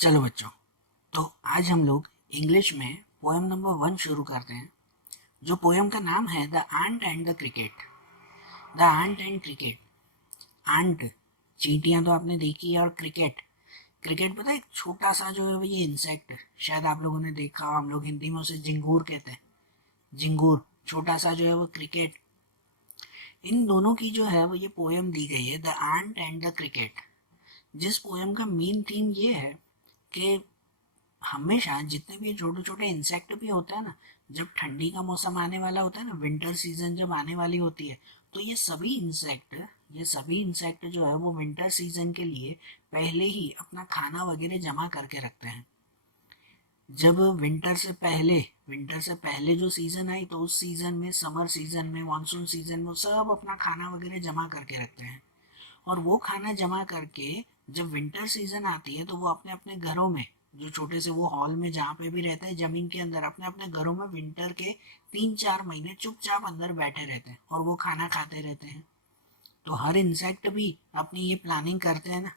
चलो बच्चों, तो आज हम लोग इंग्लिश में पोएम नंबर 1 शुरू करते हैं। जो पोएम का नाम है the ant and the cricket. The ant and cricket. Ant, चींटियां तो आपने देखी है, और क्रिकेट, क्रिकेट पता है एक छोटा सा जो है वो ये इंसेक्ट, शायद आप लोगों ने देखा हो, हम लोग हिंदी में उसे झिंगूर कहते हैं। झिंगूर छोटा सा जो है वो क्रिकेट। इन दोनों की जो है वो ये पोएम दी गई है, the ant and the cricket. जिस पोएम का मेन थीम ये है कि हमेशा जितने भी छोटे छोटे इंसेक्ट भी होते हैं ना, जब ठंडी का मौसम आने वाला होता है ना, विंटर सीजन जब आने वाली होती है, तो ये सभी इंसेक्ट जो है वो विंटर सीजन के लिए पहले ही अपना खाना वगैरह जमा करके रखते हैं। जब विंटर से पहले जो सीजन आई, तो उस सीजन में, समर सीजन में, मानसून सीजन में सब अपना खाना वगैरह जमा करके रखते हैं। और वो खाना जमा करके जब विंटर सीजन आती है, तो वो अपने अपने घरों में, जो छोटे से वो हॉल में जहाँ पे भी रहते हैं जमीन के अंदर, अपने अपने घरों में विंटर के 3-4 महीने चुपचाप अंदर बैठे रहते हैं और वो खाना खाते रहते हैं। तो हर इंसेक्ट भी अपनी ये प्लानिंग करते हैं ना।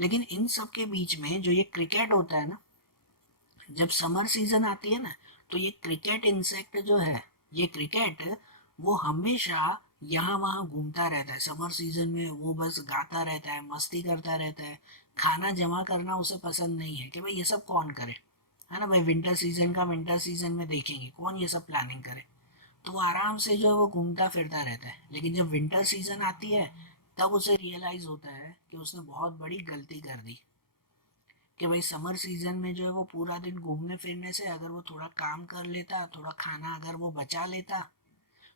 लेकिन इन सब के बीच में जो ये क्रिकेट होता है ना, जब समर सीजन आती है ना, तो ये क्रिकेट इंसेक्ट जो है, ये क्रिकेट, वो हमेशा यहाँ वहाँ घूमता रहता है। समर सीजन में वो बस गाता रहता है, मस्ती करता रहता है। खाना जमा करना उसे पसंद नहीं है कि भाई ये सब कौन करे, है ना भाई। विंटर सीजन में देखेंगे कौन ये सब प्लानिंग करे। तो वो आराम से जो है वो घूमता फिरता रहता है। लेकिन जब विंटर सीजन आती है, तब उसे रियलाइज होता है कि उसने बहुत बड़ी गलती कर दी। कि भाई समर सीजन में जो है वो पूरा दिन घूमने फिरने से अगर वो थोड़ा काम कर लेता, थोड़ा खाना अगर वो बचा लेता,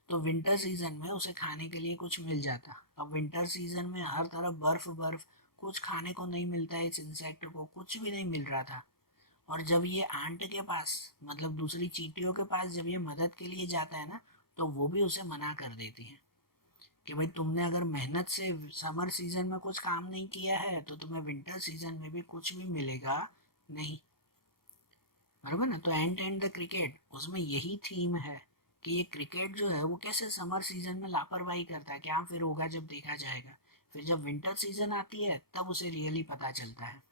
तो विंटर सीजन में उसे खाने के लिए कुछ मिल जाता। अब विंटर सीजन में हर तरफ बर्फ बर्फ, कुछ खाने को नहीं मिलता है, इस इंसेक्ट को कुछ भी नहीं मिल रहा था। और जब ये आंट के पास, मतलब दूसरी चींटियों के पास जब ये मदद के लिए जाता है ना, तो वो भी उसे मना कर देती है कि भाई तुमने अगर मेहनत से समर सीजन में कुछ काम नहीं किया है, तो तुम्हें विंटर सीजन में भी कुछ भी मिलेगा नहीं। बराबर ना। तो एंड एंड द क्रिकेट, उसमें यही थीम है कि ये क्रिकेट जो है वो कैसे समर सीजन में लापरवाही करता है, क्या फिर होगा जब देखा जाएगा। फिर जब विंटर सीजन आती है तब उसे रियली पता चलता है।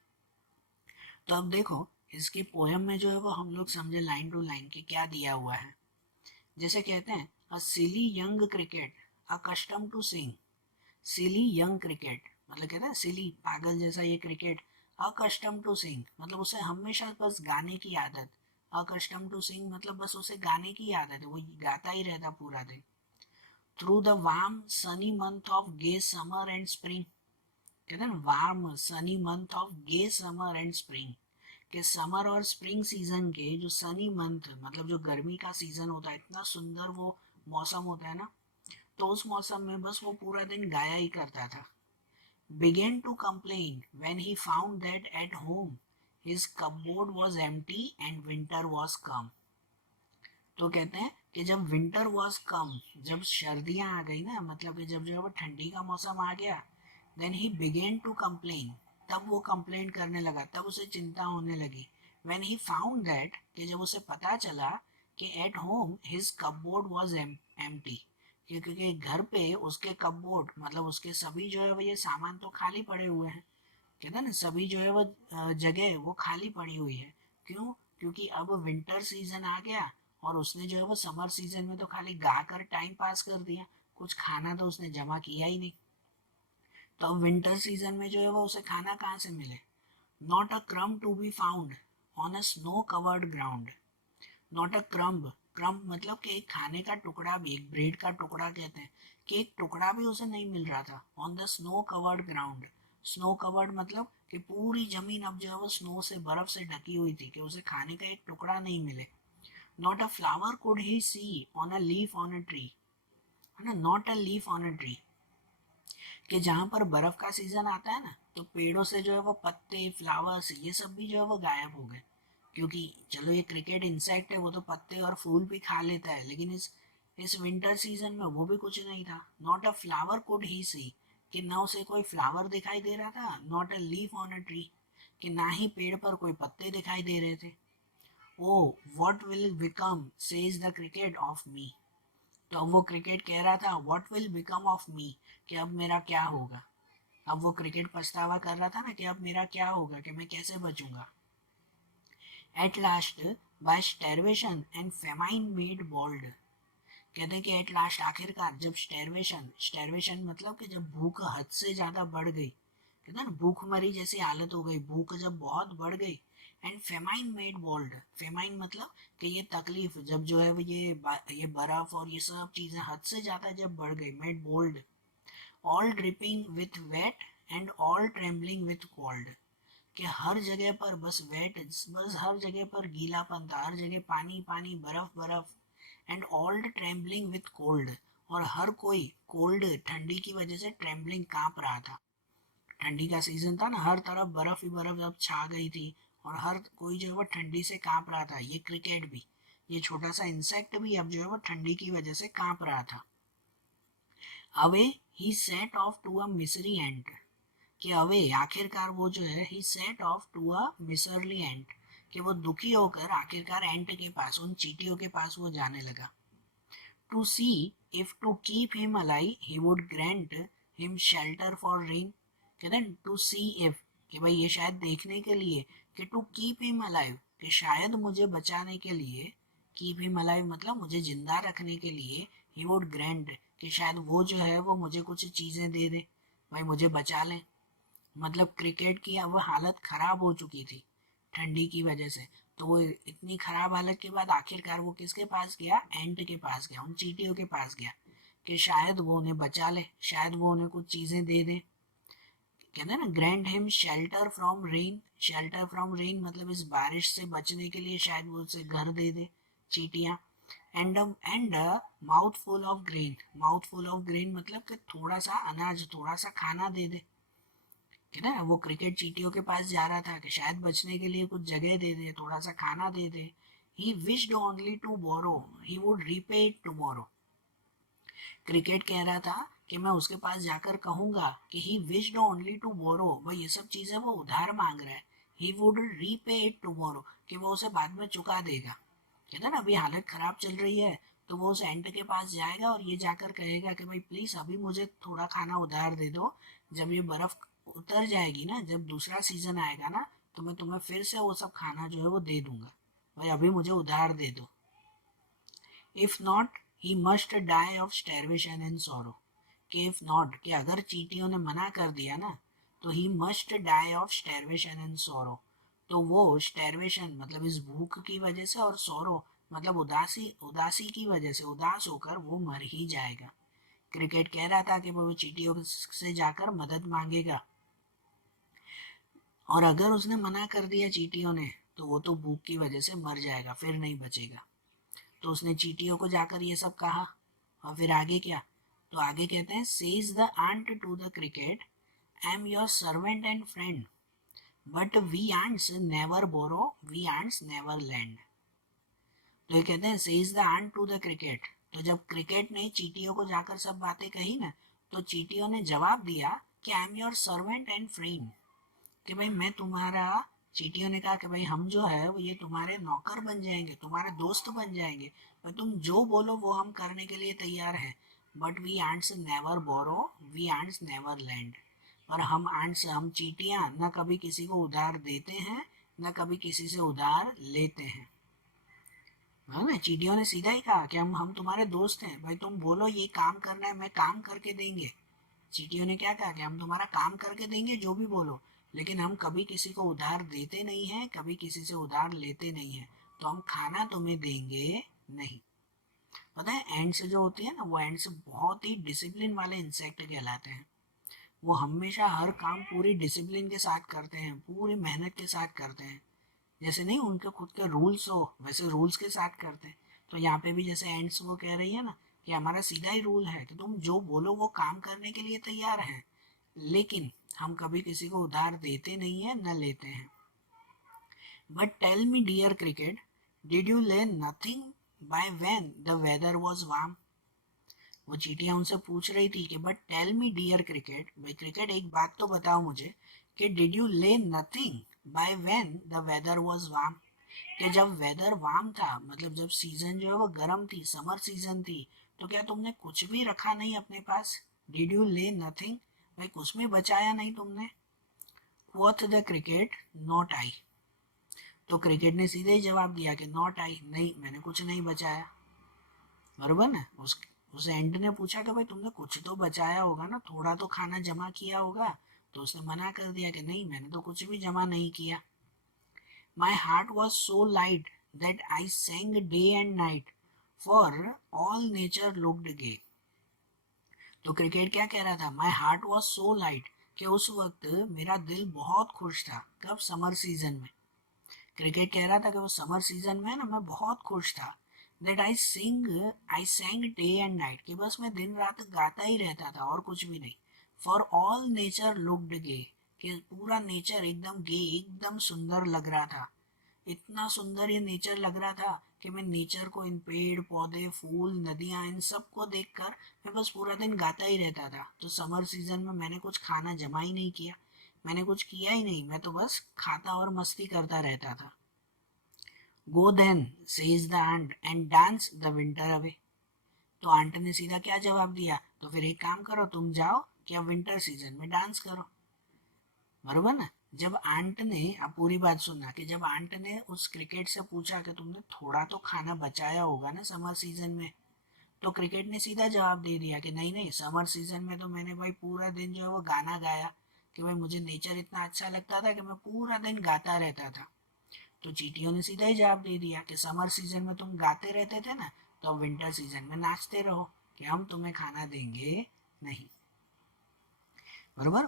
तो अब देखो, इसके पोयम में जो है वो हम लोग समझे लाइन टू लाइन कि क्या दिया हुआ है। जैसे कहते हैं, a silly young cricket accustomed to sing. Silly young cricket मतलब कहता है सिली, पागल जैसा ये क्रिकेट। अकस्टम टू सिंग मतलब उसे हमेशा बस गाने की आदत। अकस्टम टू सिंग मतलब बस उसे गाने की आदत है, वो गाता ही रहता पूरा दिन। Through the warm sunny month of gay summer and spring. कहते हैं ना, warm sunny month of gay summer and spring, के समर और स्प्रिंग सीजन के जो सनी मंथ, मतलब जो गर्मी का सीजन होता है, इतना सुंदर वो मौसम होता है ना, तो उस मौसम में बस वो पूरा दिन गाया ही करता था। began to complain when he found that at home his cupboard was empty and winter was come। तो कहते हैं कि जब विंटर वॉज कम, जब सर्दियां आ गई ना, मतलब कि जब जो है वो ठंडी का मौसम आ गया, then he began to complain, तब वो कंप्लेन करने लगा, तब उसे चिंता होने लगी। व्हेन ही फाउंड दैट, कि जब उसे पता चला कि at home his cupboard was empty, क्योंकि घर पे उसके कपबोर्ड, मतलब उसके सभी जो है वो ये सामान तो खाली पड़े हुए हैं। कहते हैं ना, सभी जो है वो जगह वो खाली पड़ी हुई है। क्यों? क्योंकि अब विंटर सीजन आ गया, और उसने जो है वो समर सीजन में तो खाली गा कर टाइम पास कर दिया, कुछ खाना तो उसने जमा किया ही नहीं। तो अब विंटर सीजन में जो है वो उसे खाना कहाँ से मिले। Not a crumb to be found on a snow covered ground. Not a crumb, crumb मतलब कि एक खाने का टुकड़ा भी, एक ब्रेड का टुकड़ा कहते हैं, कि एक टुकड़ा भी उसे नहीं मिल रहा था। On the snow covered ground, snow covered मतलब कि पूरी जमीन अब जो है वो स्नो से, बर्फ से ढकी हुई थी, कि उसे खाने का एक टुकड़ा नहीं मिले। Not a flower could he see on a leaf on a tree, है ना, not a leaf on a tree, कि जहाँ पर बर्फ का सीजन आता है ना, तो पेड़ों से जो है वो पत्ते, फ्लावर्स, ये सब भी जो है वो गायब हो गए। क्योंकि चलो ये क्रिकेट इंसेक्ट है, वो तो पत्ते और फूल भी खा लेता है, लेकिन इस विंटर सीजन में वो भी कुछ नहीं था। Not a flower could he see, कि ना उसे कोई फ्लावर दिखाई दे रहा था, not a leaf on a tree, कि ना ही पेड़ पर कोई पत्ते दिखाई दे रहे थे। Oh what will become says the cricket of me. तो अब वो क्रिकेट कह रहा था what will become of me, कि अब मेरा क्या होगा। अब वो क्रिकेट पछतावा कर रहा था ना कि अब मेरा क्या होगा, कि मैं कैसे बचूंगा। At last by starvation and famine made bold. कहते हैं कि एट लास्ट आखिरकार जब स्टैरवेशन मतलब कि जब भूख हद से ज़्यादा बढ़ गई, कहते हैं ना भूखमरी जैसी हालत हो गई, भूख जब बहुत बढ़ गई, and famine made bold. Famine मतलब कि ये तकलीफ जब जो है वो ये बर्फ और ये सब चीज़ें हद से ज़्यादा जब बढ़ गई, made bold, all dripping with wet and all trembling with cold. कि हर जगह पर बस वेट, बस हर जगह पर गीलापन था, हर जगह पानी पानी, बर्फ बर्फ, and all trembling with cold, और हर कोई कोल्ड ठंडी की वजह से ट्रेम्बलिंग कांप रहा था। ठंडी का सीजन था ना, हर तरफ बर्फ ही बर्फ अब छा गई थी और हर कोई जो है वो ठंडी से कांप रहा था। ये क्रिकेट भी, ये छोटा सा इंसेक्ट भी अब जो है वो ठंडी की वजह से कांप रहा था। Away he set off to a miserly ant. कि अवे आखिरकार वो जो है he set off to a miserly ant, कि वो दुखी होकर आखिरकार एंट के पास, उन चींटियों के पास वो जाने लगा। To see if to keep him alive he would grant him shelter for rain. कहते हैं टू सी इफ, कि भाई ये शायद देखने के लिए, कि टू कीप हिम अलाइव, कि शायद मुझे बचाने के लिए, कीप हिम अलाइव मतलब मुझे जिंदा रखने के लिए, ही वुड ग्रांट, कि शायद वो जो है वो मुझे कुछ चीज़ें दे दे, भाई मुझे बचा ले। मतलब क्रिकेट की अब हालत खराब हो चुकी थी ठंडी की वजह से, तो वो इतनी खराब हालत के बाद आखिरकार वो किसके पास गया, एंट के पास गया, उन चींटियों के पास गया, कि शायद वो उन्हें बचा ले, शायद वो उन्हें कुछ चीज़ें दे दे। कहते हैं ना grand him shelter from rain, shelter from rain मतलब इस बारिश से बचने के लिए शायद वो उसे घर दे दे चींटियाँ। And mouth full of grain, mouth full of grain मतलब कि थोड़ा सा अनाज, थोड़ा सा खाना दे दे। कि ना वो क्रिकेट चींटियों के पास जा रहा था कि शायद बचने के लिए कुछ जगह दे दे, थोड़ा सा खाना दे दे। He wished only to borrow, he would repay it tomorrow. Cricket कह रहा था कि मैं उसके पास जाकर कहूंगा कि he wished only to borrow, भाई ये सब चीजें वो उधार मांग रहा है। He would repay it tomorrow, कि वो उसे बाद में चुका देगा। कहता ना अभी हालत खराब चल रही है, तो वो उस एंट के पास जाएगा और ये जाकर कहेगा कि भाई प्लीज अभी मुझे थोड़ा खाना उधार दे दो, जब ये बर्फ उतर जाएगी ना, जब दूसरा सीजन आएगा ना, तो मैं तुम्हें फिर से वो सब खाना जो है वो दे दूंगा, भाई अभी मुझे उधार दे दो। If not he must die of starvation and sorrow. कि इफ नॉट, कि अगर चींटियों ने मना कर दिया ना, तो he must die of starvation and sorrow, तो वो स्टैरवेशन मतलब इस भूख की वजह से, और सोरो मतलब उदासी, उदासी की वजह से, उदास होकर वो मर ही जाएगा। क्रिकेट कह रहा था कि वो चींटियों से जाकर मदद मांगेगा, और अगर उसने मना कर दिया चींटियों ने, तो वो तो भूख की वजह से मर जाएगा, फिर नहीं बचेगा। तो उसने चींटियों को जाकर ये सब कहा, और फिर आगे क्या, तो आगे कहते हैं says the ant to the cricket, I am your servant and friend, but we ants never borrow, we ants never lend. तो ये कहते हैं says the ant to the cricket, तो जब क्रिकेट ने चींटियों को जाकर सब बातें कही ना, तो चींटियों ने जवाब दिया कि आई am your servant and friend, कि भाई मैं तुम्हारा, चींटियों ने कहा कि भाई हम जो है वो ये तुम्हारे नौकर बन जाएंगे, तुम्हारे दोस्त बन जाएंगे, पर तुम जो बोलो वो हम करने के लिए तैयार हैं। But we ants never borrow, we ants never lend. पर हम आंट्स, हम चींटियां न कभी किसी को उधार देते हैं, न कभी किसी से उधार लेते हैं। ना चींटियों ने सीधा ही कहा कि हम तुम्हारे दोस्त हैं, भाई तुम बोलो ये काम करना है, मैं काम करके देंगे। चींटियों ने क्या कहा कि हम तुम्हारा काम करके देंगे जो भी बोलो, लेकिन हम कभी किसी को उधार देते नहीं हैं, कभी किसी से उधार लेते नहीं हैं, तो हम खाना तुम्हें देंगे नहीं। पता है एंड्स जो होती है ना, वो एंड्स बहुत ही डिसिप्लिन वाले इंसेक्ट कहलाते हैं। वो हमेशा हर काम पूरी डिसिप्लिन के साथ करते हैं, पूरी मेहनत के साथ करते हैं। जैसे नहीं उनके खुद के रूल्स हो, वैसे रूल्स के साथ करते हैं। तो यहाँ पे भी जैसे एंड्स वो कह रही है ना कि हमारा सीधा ही रूल है कि तुम जो बोलो वो काम करने के लिए तैयार हैं, लेकिन हम कभी किसी को उधार देते नहीं है, न लेते हैं। But tell me dear cricket, did you learn nothing by when the weather was warm. वो चींटियां उनसे पूछ रही थी कि but tell me dear cricket, भाई क्रिकेट एक बात तो बताओ मुझे, कि did you learn nothing by when the weather was warm, कि जब वेदर वार्म था मतलब जब सीजन जो है वो गर्म थी, समर सीजन थी, तो क्या तुमने कुछ भी रखा नहीं अपने पास। डिड यू ले नथिंग, भाई कुछ भी बचाया नहीं तुमने। क्वोथ द क्रिकेट नॉट आई, तो क्रिकेट ने सीधे ही जवाब दिया कि नॉट आई, नहीं मैंने कुछ नहीं बचाया, बरोबर ना। उस एंड ने पूछा कि भाई तुमने कुछ तो बचाया होगा ना, थोड़ा तो खाना जमा किया होगा, तो उसने मना कर दिया कि नहीं मैंने तो कुछ भी जमा नहीं किया। My heart was so light that I sang day and night, for all nature looked gay. तो क्रिकेट क्या कह रहा था, my heart was so light, कि उस वक्त मेरा दिल बहुत खुश था। कब, समर सीजन में। क्रिकेट कह रहा था कि वो समर सीजन में ना मैं बहुत खुश था। That I sang day and night, कि बस मैं दिन रात गाता ही रहता था और कुछ भी नहीं। फॉर ऑल नेचर लुक्ड गे, कि पूरा नेचर एकदम गे, एकदम सुंदर लग रहा था। इतना सुंदर ये नेचर लग रहा था कि मैं नेचर को, इन पेड़ पौधे फूल नदियाँ इन सबको देखकर मैं बस पूरा दिन गाता ही रहता था। तो समर सीजन में मैंने कुछ खाना जमा ही नहीं किया, मैंने कुछ किया ही नहीं, मैं तो बस खाता और मस्ती करता रहता था। Go then says the ant and dance the winter away. तो आंट ने सीधा क्या जवाब दिया, तो फिर एक काम करो, तुम जाओ कि अब विंटर सीजन में डांस करो, बरोबर ना। जब आंट ने, अब पूरी बात सुनना, कि जब आंट ने उस क्रिकेट से पूछा कि तुमने थोड़ा तो खाना बचाया होगा ना समर सीजन में, तो क्रिकेट ने सीधा जवाब दे दिया कि नहीं नहीं, समर सीजन में तो मैंने भाई पूरा दिन जो है वो गाना गाया, कि भाई मुझे नेचर इतना अच्छा लगता था कि मैं पूरा दिन गाता रहता था। तो चींटियों ने सीधा ही जवाब दे दिया कि समर सीजन में तुम गाते रहते थे ना, तो अब विंटर सीजन में नाचते रहो, कि हम तुम्हें खाना देंगे नहीं, बरोबर।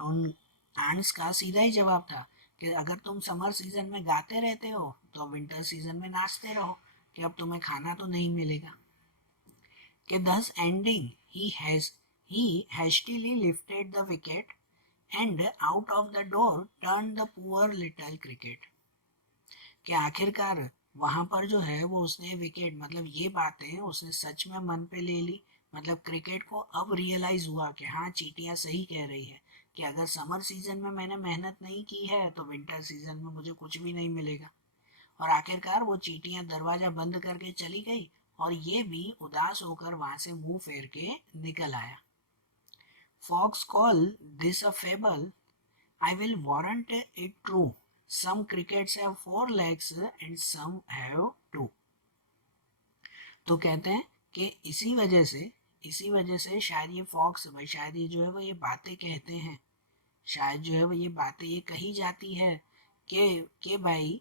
उन एंड्स का सीधा ही जवाब था कि अगर तुम समर सीजन में गाते रहते हो तो विंटर सीजन में नाचते रहो, कि अब तुम्हें खाना तो नहीं मिलेगा। कि thus ending he hastily lifted the wicket and out of the door turned the poor little cricket। कि आखिरकार वहां पर जो है वो उसने विकेट, मतलब ये बातें उसने सच में मन पे ले ली। मतलब क्रिकेट को अब रियलाइज हुआ कि हाँ चींटियां सही कह रही है, कि अगर समर सीजन में मैंने मेहनत नहीं की है तो विंटर सीजन में मुझे कुछ भी नहीं मिलेगा। और आखिरकार वो चींटियां दरवाजा बंद करके चली गई और ये भी उदास होकर वहां से मुंह फेर के निकल आया। Folks call this a fable, I will warrant it true. Some crickets have 4 legs and some have 2। तो कहते हैं कि इसी वजह से शायद ये फॉक्स, भाई शायद ये जो है वो ये बातें कहते हैं, शायद जो है वो ये बातें ये कही जाती है कि भाई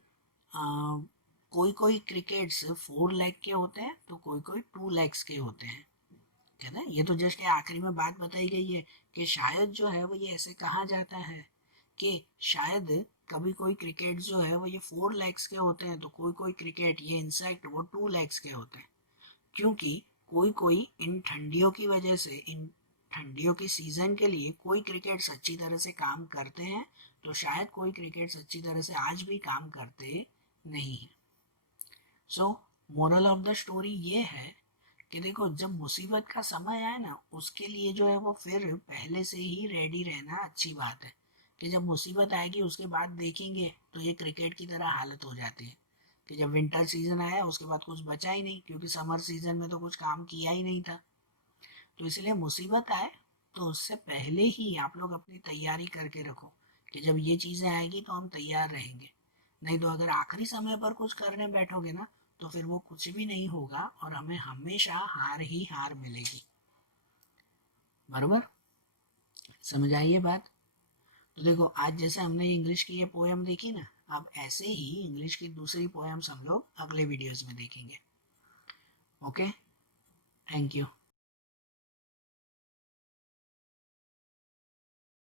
कोई कोई क्रिकेट्स 4 लेग के होते हैं तो कोई कोई 2 लेग्स के होते हैं। कहते हैं ये तो जस्ट आखिरी में बात बताई गई है कि शायद जो है वो ये ऐसे कहा जाता है कि शायद कभी कोई क्रिकेट जो है वो ये 4 लेग्स के होते हैं, तो कोई कोई क्रिकेट ये इंसेक्ट वो 2 लेग्स के होते हैं। क्योंकि कोई कोई इन ठंडियों की वजह से, इन ठंडियों की सीजन के लिए कोई क्रिकेट अच्छी तरह से काम करते हैं, तो शायद कोई क्रिकेट अच्छी तरह से आज भी काम करते नहीं है। सो मोरल ऑफ द स्टोरी ये है कि देखो जब मुसीबत का समय आए ना, उसके लिए जो है वो फिर पहले से ही रेडी रहना अच्छी बात है। कि जब मुसीबत आएगी उसके बाद देखेंगे तो ये क्रिकेट की तरह हालत हो जाती है, कि जब विंटर सीजन आया उसके बाद कुछ बचा ही नहीं, क्योंकि समर सीजन में तो कुछ काम किया ही नहीं था। तो इसलिए मुसीबत आए तो उससे पहले ही आप लोग अपनी तैयारी करके रखो, कि जब ये चीज़ें आएगी तो हम तैयार रहेंगे। नहीं तो अगर आखिरी समय पर कुछ करने बैठोगे ना, तो फिर वो कुछ भी नहीं होगा और हमें हमेशा हार ही हार मिलेगी, बरोबर। समझ आई ये बात। तो देखो आज जैसे हमने इंग्लिश की ये पोएम देखी ना, अब ऐसे ही इंग्लिश की दूसरी पोएम्स हम लोग अगले वीडियोस में देखेंगे। Okay, thank you.